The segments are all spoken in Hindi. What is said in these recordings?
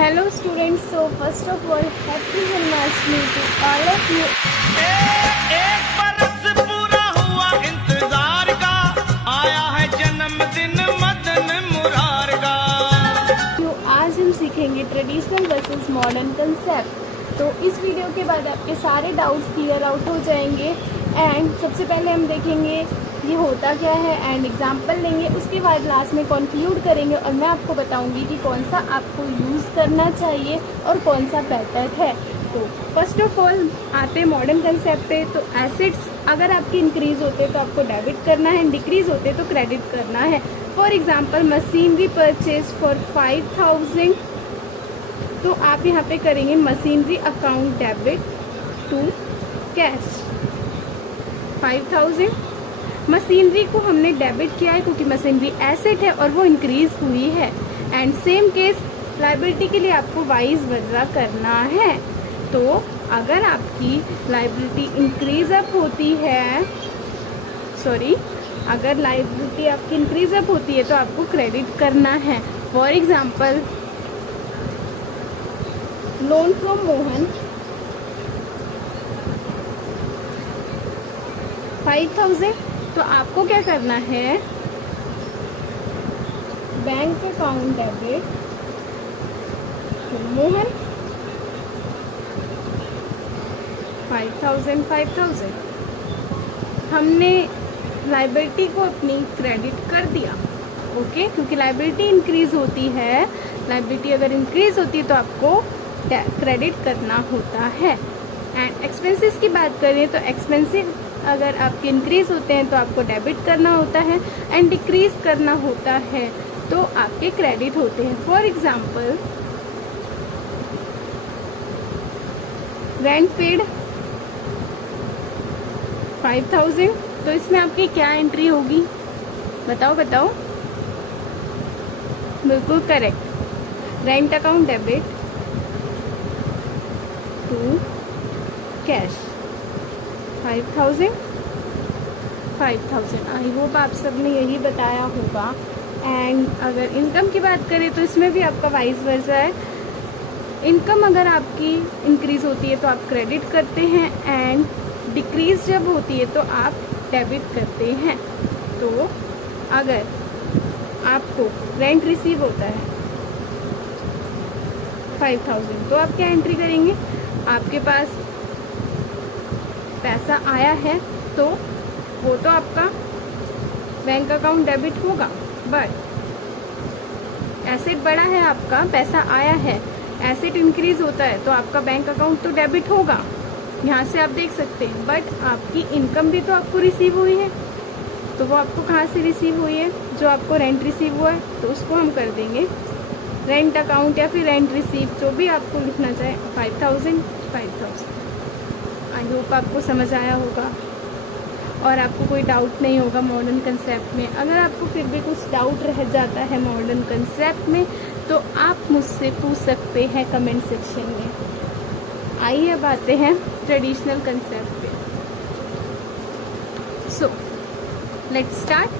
Hello students, so first of all, happy Janmashtami to all of you. एक बरस पूरा हुआ इंतजार का, आया है जन्मदिन मदन मुरार का। आज हम सीखेंगे ट्रेडिशनल वर्सेस मॉडर्न कंसेप्ट। तो इस वीडियो के बाद आपके सारे डाउट्स क्लियर आउट हो जाएंगे। एंड सबसे पहले हम देखेंगे ये होता क्या है एंड एग्जाम्पल लेंगे, उसके बाद लास्ट में कंक्लूड करेंगे और मैं आपको बताऊंगी कि कौन सा आपको यूज़ करना चाहिए और कौन सा बेटर है। तो फर्स्ट ऑफ ऑल आते मॉडर्न कंसेप्ट पे। तो एसेट्स अगर आपके इंक्रीज होते तो आपको डेबिट करना है, डिक्रीज होते तो क्रेडिट करना है। For example machinery purchase for 5000, तो आप यहाँ पे करेंगे machinery account debit to cash 5000। Machinery को हमने डेबिट किया है क्योंकि मशीनरी एसेट है और वो इंक्रीज हुई है। एंड सेम केस लाइबिलिटी के लिए आपको वाइज वर्सा करना है। तो अगर आपकी लाइबिलिटी इंक्रीज अप होती है, अगर लाइबिलिटी आपकी इंक्रीज अप होती है तो आपको क्रेडिट करना है। For example loan from Mohan 5000, तो आपको क्या करना है, बैंक अकाउंट डेबिट मोहन 5000। हमने लाइबिलिटी को अपनी क्रेडिट कर दिया, ओके, क्योंकि लाइबिलिटी इंक्रीज होती है। लाइबिलिटी अगर इंक्रीज होती है तो आपको क्रेडिट करना होता है। एंड एक्सपेंसेस की बात करें तो एक्सपेंसिव अगर आपके इंक्रीज होते हैं तो आपको डेबिट करना होता है एंड डिक्रीज करना होता है तो आपके क्रेडिट होते हैं। फॉर एग्जाम्पल रेंट पेड 5000, तो इसमें आपकी क्या एंट्री होगी, बताओ। बिल्कुल correct, rent account debit to cash 5000। I hope आप सबने यही बताया होगा। एंड अगर इनकम की बात करें तो इसमें भी आपका वाइस वर्सा है। इनकम अगर आपकी इंक्रीज होती है तो आप क्रेडिट करते हैं एंड डिक्रीज जब होती है तो आप डेबिट करते हैं। तो अगर आपको रेंट रिसीव होता है 5000 तो आप क्या एंट्री करेंगे, आपके पास पैसा आया है तो वो तो आपका बैंक अकाउंट डेबिट होगा, बट एसेट बढ़ा है, आपका पैसा आया है, एसेट इंक्रीज होता है तो आपका बैंक अकाउंट तो डेबिट होगा, यहाँ से आप देख सकते हैं। बट आपकी इनकम भी तो आपको रिसीव हुई है, तो वो आपको कहाँ से रिसीव हुई है, जो आपको रेंट रिसीव हुआ है तो उसको हम कर देंगे रेंट अकाउंट या फिर रेंट रिसीव, जो भी आपको लिखना चाहे 5000। आई होप आपको समझ आया होगा और आपको कोई डाउट नहीं होगा मॉडर्न कंसेप्ट में। अगर आपको फिर भी कुछ डाउट रह जाता है मॉडर्न कंसेप्ट में तो आप मुझसे पूछ सकते हैं कमेंट सेक्शन में। आइए अब आते हैं ट्रेडिशनल कंसेप्ट पे। So let's start.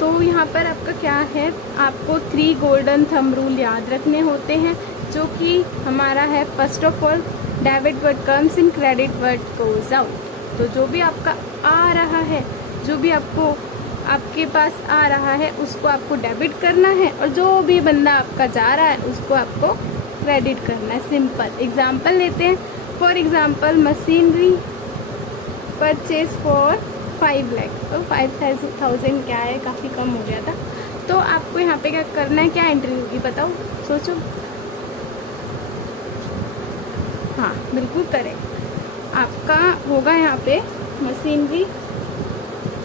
तो यहाँ पर आपका क्या है, आपको 3 गोल्डन थंब रूल याद रखने होते हैं, जो कि हमारा है first of all debit word comes in, credit word goes out. तो जो भी आपका आ रहा है, जो भी आपके पास आ रहा है उसको आपको डेबिट करना है और जो भी बंदा आपका जा रहा है उसको आपको क्रेडिट करना है। सिंपल एग्जाम्पल लेते हैं। For example machinery purchase for 5 lakh, तो 5000 क्या है, काफ़ी कम हो गया था। तो आपको यहाँ पे क्या करना है, क्या एंट्री होगी बताओ, सोचो। हाँ बिल्कुल करेक्ट, आपका होगा यहाँ पे machinery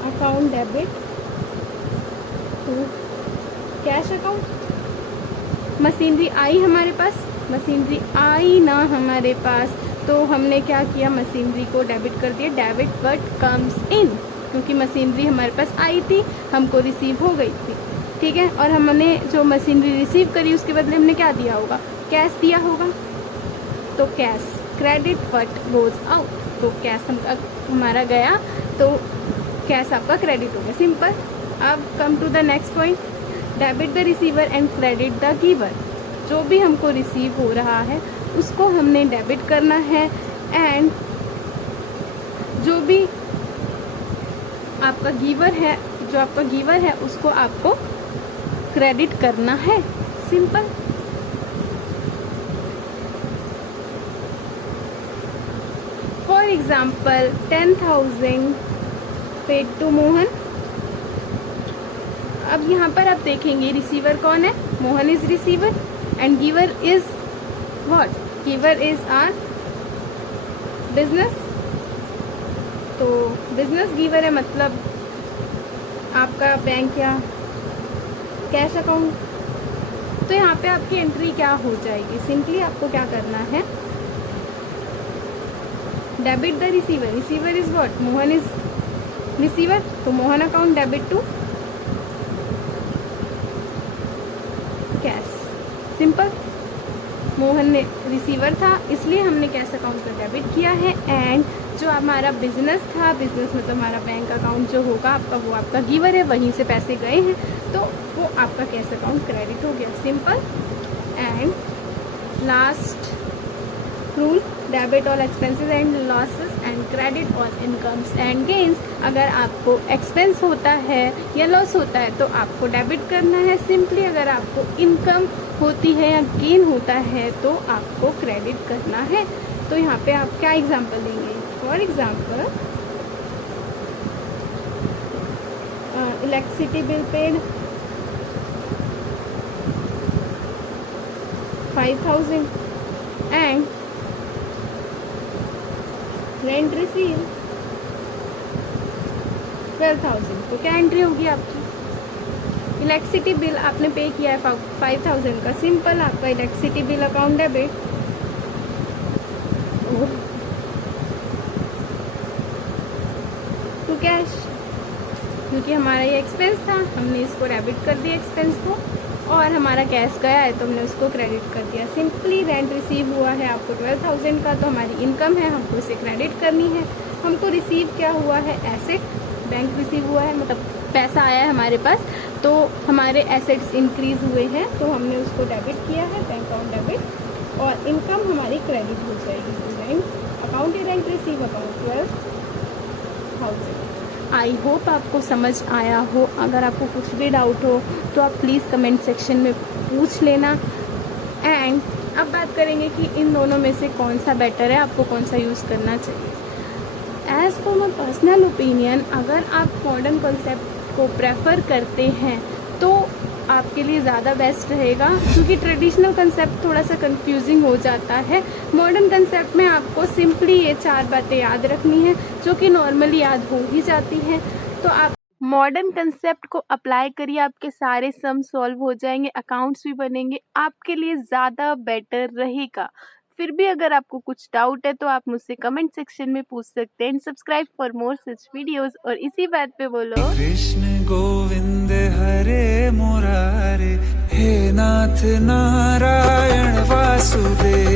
account debit to cash account. Machinery आई हमारे पास, मशीनरी आई ना हमारे पास, तो हमने क्या किया, मशीनरी को डेबिट कर दिया, डेबिट वर्ड कम्स इन, क्योंकि मशीनरी हमारे पास आई थी, हमको रिसीव हो गई थी, ठीक है। और हमने जो मशीनरी रिसीव करी उसके बदले हमने क्या दिया होगा, कैश दिया होगा, तो cash credit word goes out, तो कैश हमारा गया तो कैश आपका क्रेडिट हो गया, सिंपल। अब come to the next point, debit the receiver and credit the giver. जो भी हमको रिसीव हो रहा है उसको हमने डेबिट करना है, एंड जो भी आपका गिवर है उसको आपको क्रेडिट करना है। Simple. For example 10,000 paid to Mohan. अब यहाँ पर आप देखेंगे रिसीवर कौन है, Mohan is receiver and giver is what, giver is our business. तो बिजनेस गिवर है, मतलब आपका बैंक या कैश अकाउंट। तो यहाँ पे आपकी एंट्री क्या हो जाएगी, सिंपली आपको क्या करना है, debit the receiver, receiver is what, Mohan is receiver, तो Mohan account debit to cash. Simple. Mohan ने रिसीवर था इसलिए हमने कैश अकाउंट का डेबिट किया है, एंड जो हमारा बिजनेस था, बिजनेस मतलब हमारा बैंक अकाउंट जो होगा आपका, वो आपका गिवर है, वहीं से पैसे गए हैं तो वो आपका कैश अकाउंट क्रेडिट हो गया। Simple. And last rule, debit all expenses and losses and credit all incomes and gains. अगर आपको एक्सपेंस होता है या लॉस होता है तो आपको डेबिट करना है सिंपली। अगर आपको इनकम होती है या गेन होता है तो आपको क्रेडिट करना है। तो यहाँ पे आप क्या एग्जांपल देंगे, for example electricity bill paid 5,000 and rent receive 12,000। तो क्या एंट्री होगी आपकी, इलेक्ट्रिसिटी बिल आपने पे किया है 5,000 का, सिंपल आपका electricity bill account debit to cash, क्योंकि हमारा ये एक्सपेंस था, हमने इसको डेबिट कर दिया एक्सपेंस को, और हमारा कैश गया है तो हमने उसको क्रेडिट कर दिया। सिंपली रेंट रिसीव हुआ है आपको 12,000 का, तो हमारी इनकम है, हमको इसे क्रेडिट करनी है। हमको रिसीव क्या हुआ है, एसेट, बैंक रिसीव हुआ है, मतलब पैसा आया है हमारे पास, तो हमारे एसेट्स इंक्रीज हुए हैं तो हमने उसको डेबिट किया है, बैंक अकाउंट डेबिट, और इनकम हमारी क्रेडिट हो जाएगी। Bank account rent receive account 12,000। I hope आपको समझ आया हो। अगर आपको कुछ भी डाउट हो तो आप प्लीज़ कमेंट सेक्शन में पूछ लेना। एंड अब बात करेंगे कि इन दोनों में से कौन सा बेटर है, आपको कौन सा यूज़ करना चाहिए। As per my personal opinion, अगर आप मॉडर्न कॉन्सेप्ट को प्रेफर करते हैं तो आपके लिए ज़्यादा बेस्ट रहेगा, क्योंकि ट्रेडिशनल कंसेप्ट थोड़ा सा कंफ्यूजिंग हो जाता है। मॉडर्न कंसेप्ट में आपको सिंपली ये 4 बातें याद रखनी है जो कि नॉर्मली याद हो ही जाती हैं। तो आप मॉडर्न कंसेप्ट को अप्लाई करिए, आपके सारे सम सॉल्व हो जाएंगे, अकाउंट्स भी बनेंगे, आपके लिए ज़्यादा बेटर रहेगा। फिर भी अगर आपको कुछ डाउट है तो आप मुझसे कमेंट सेक्शन में पूछ सकते हैं। Subscribe for more such videos. और इसी बात पे बोलो, कृष्ण गोविंद हरे मुरारे, हे नाथ नारायण वासुदेव।